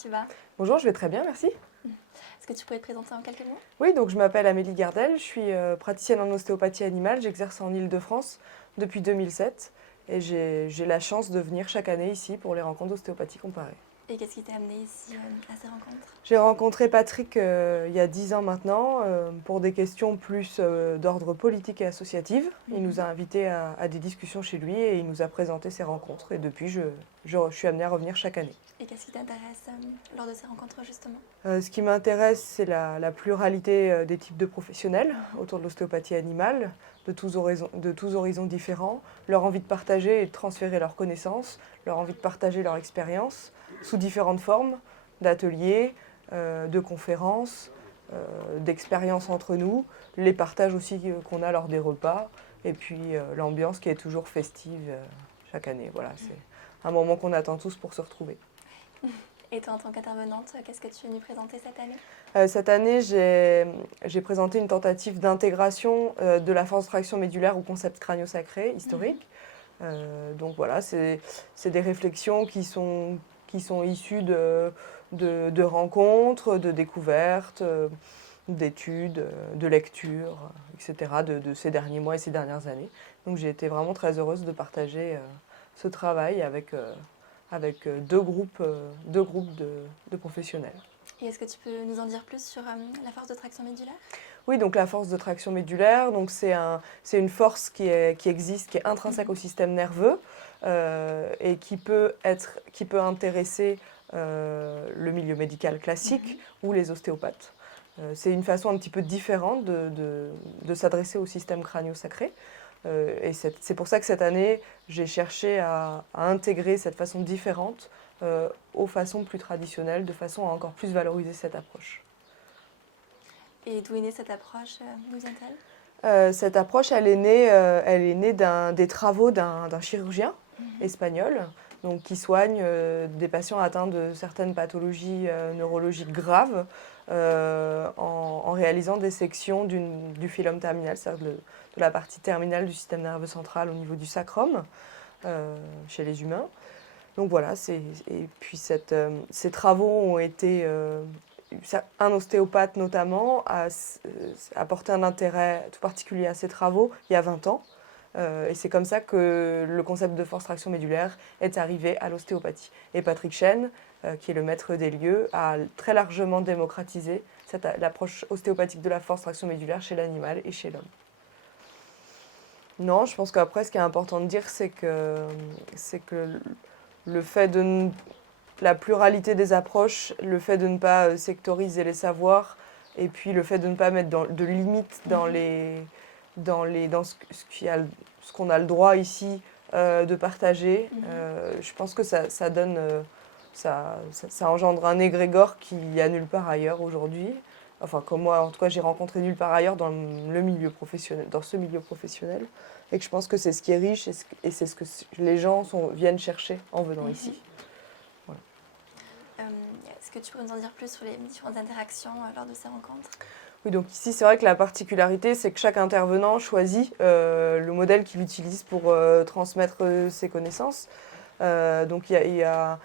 tu vas? Bonjour, je vais très bien, merci. Est-ce que tu pourrais te présenter en quelques mots? Oui, donc je m'appelle Amélie Gardel, je suis praticienne en ostéopathie animale, j'exerce en Île-de-France depuis 2007 et j'ai la chance de venir chaque année ici pour les rencontres d'ostéopathie comparée. Et qu'est-ce qui t'a amené ici à ces rencontres? J'ai rencontré Patrick il y a 10 ans maintenant pour des questions plus d'ordre politique et associative. Il nous a invités à des discussions chez lui et il nous a présenté ses rencontres et depuis je suis amenée à revenir chaque année. Et qu'est-ce qui t'intéresse lors de ces rencontres justement? Ce qui m'intéresse, c'est la pluralité des types de professionnels autour de l'ostéopathie animale, de tous horizons différents, leur envie de partager et de transférer leurs connaissances, leur envie de partager leur expérience sous différentes formes d'ateliers, de conférences, d'expériences entre nous, les partages aussi qu'on a lors des repas et puis l'ambiance qui est toujours festive chaque année. Voilà, c'est un moment qu'on attend tous pour se retrouver. Et toi, en tant qu'intervenante, qu'est-ce que tu es venue présenter cette année? Cette année, j'ai présenté une tentative d'intégration de la force de traction médulaire au concept crânio-sacré historique. Donc voilà, c'est des réflexions qui sont issues de rencontres, de découvertes, d'études, de lectures, etc. de ces derniers mois et ces dernières années. Donc j'ai été vraiment très heureuse de partager ce travail avec deux groupes de professionnels. Et est-ce que tu peux nous en dire plus sur la force de traction médulaire? Oui, donc la force de traction médulaire, donc c'est une force qui existe, qui est intrinsèque au système nerveux et qui peut intéresser le milieu médical classique ou les ostéopathes. C'est une façon un petit peu différente de s'adresser au système crânio-sacré. Et c'est pour ça que cette année, j'ai cherché à intégrer cette façon différente aux façons plus traditionnelles, de façon à encore plus valoriser cette approche. Et d'où est née cette approche? D'où vient-elle? Cette approche, elle est née des travaux d'un chirurgien espagnol donc, qui soigne des patients atteints de certaines pathologies neurologiques graves en réalisant des sections du phylum terminal, c'est-à-dire de la partie terminale du système nerveux central au niveau du sacrum chez les humains. Donc voilà, et puis ces travaux ont été... un ostéopathe notamment a porté un intérêt tout particulier à ces travaux il y a 20 ans. Et c'est comme ça que le concept de force traction médulaire est arrivé à l'ostéopathie. Et Patrick Chen, qui est le maître des lieux, a très largement démocratisé l'approche ostéopathique de la force traction médulaire chez l'animal et chez l'homme. Non, je pense qu'après, ce qui est important de dire, c'est que le fait de la pluralité des approches, le fait de ne pas sectoriser les savoirs, et puis le fait de ne pas mettre de limites dans ce qu'on a le droit ici de partager, je pense que ça engendre un égrégore qu'il n'y a nulle part ailleurs aujourd'hui. Enfin, comme moi, en tout cas, j'ai rencontré nulle part ailleurs dans le milieu professionnel, dans ce milieu professionnel. Et que je pense que c'est ce qui est riche et c'est ce que les gens viennent chercher en venant ici. Voilà. Est-ce que tu pourrais nous en dire plus sur les différentes interactions lors de ces rencontres? Oui, donc ici, c'est vrai que la particularité, c'est que chaque intervenant choisit le modèle qu'il utilise pour transmettre ses connaissances. Donc, il y a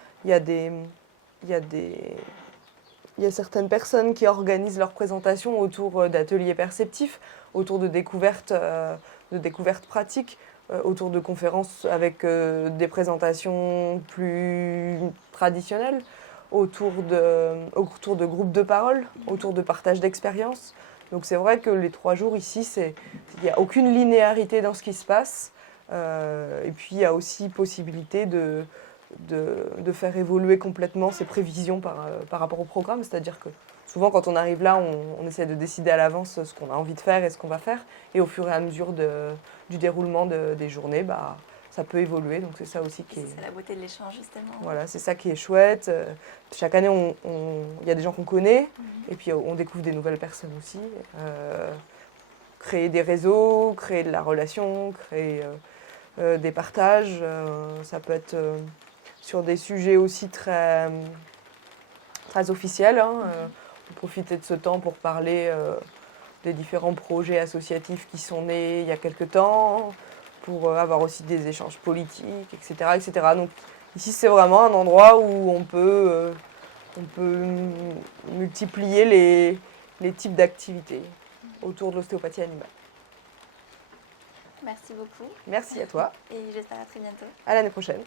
certaines personnes qui organisent leurs présentations autour d'ateliers perceptifs, autour de découvertes pratiques, autour de conférences avec des présentations plus traditionnelles, autour de groupes de parole, autour de partage d'expériences. Donc c'est vrai que les 3 jours ici, il n'y a aucune linéarité dans ce qui se passe. Et puis il y a aussi possibilité de faire évoluer complètement ses prévisions par rapport au programme. C'est-à-dire que souvent quand on arrive là, on essaie de décider à l'avance ce qu'on a envie de faire et ce qu'on va faire. Et au fur et à mesure du déroulement des journées, ça peut évoluer. Donc c'est ça aussi qui est... C'est la beauté de l'échange justement. Voilà, c'est ça qui est chouette. Chaque année, il y a des gens qu'on connaît et puis on découvre des nouvelles personnes aussi. Créer des réseaux, créer de la relation, créer des partages. Ça peut être sur des sujets aussi très, très officiels. Profiter de ce temps pour parler des différents projets associatifs qui sont nés il y a quelque temps, pour avoir aussi des échanges politiques, etc. etc. Donc ici, c'est vraiment un endroit où on peut on peut multiplier les types d'activités autour de l'ostéopathie animale. Merci beaucoup Merci à toi. et j'espère à très bientôt. À l'année prochaine.